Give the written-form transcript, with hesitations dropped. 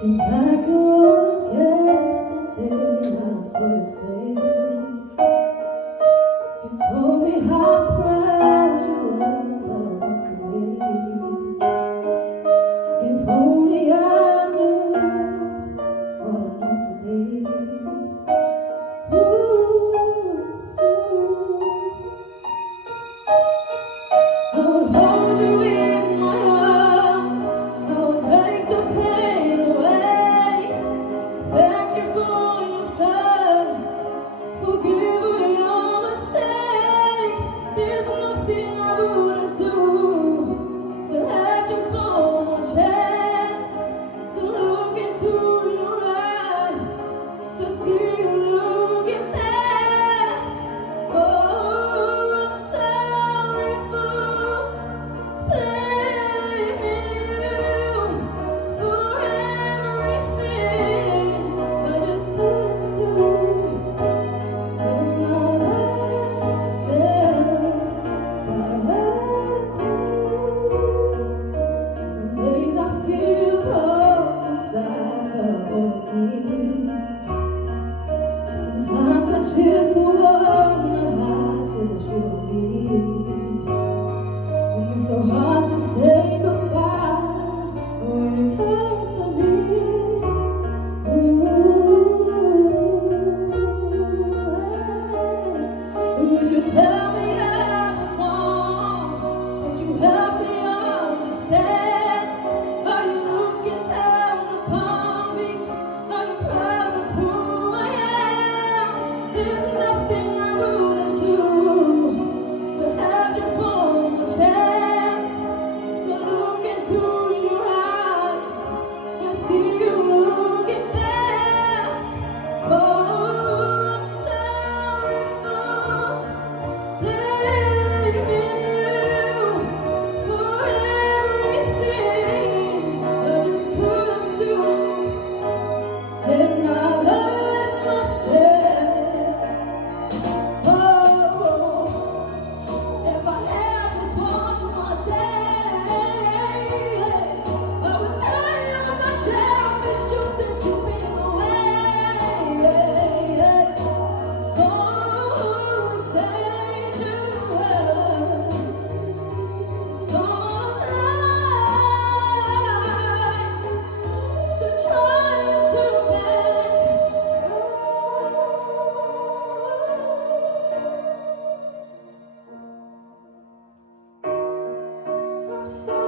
Seems like it was yesterday when I saw your face. You told me how proud you were, but I walked away. If only I knew what I know today. I would hold you in my arms. I would take the pain away. Thank you for your time. Forgive all your mistakes. There's nothing I wouldn't do to have just one more chance to look into your eyes, to see you looking back. Oh, I'm sorry for blaming you for everything I just couldn't do. I'm not at myself by hurting you. Some days I feel broke inside all of me. Sometimes I just wanna hide 'cause I should be. And it's so hard to say goodbye when it comes to this. Would you tell me I was wrong? Would you help me understand? Are you looking down upon me? Are you proud of who I am? There's nothing I wouldn't do to have just one more chance to look into your eyes and see you looking back. Oh, I'm sorry for blaming you for everything I just couldn't do. And I hurt myself. Oh, if I had just one more day, I would tell you the selfish just that you've been away. Oh, it's dangerous. It's all right to try to back down. I'm sorry.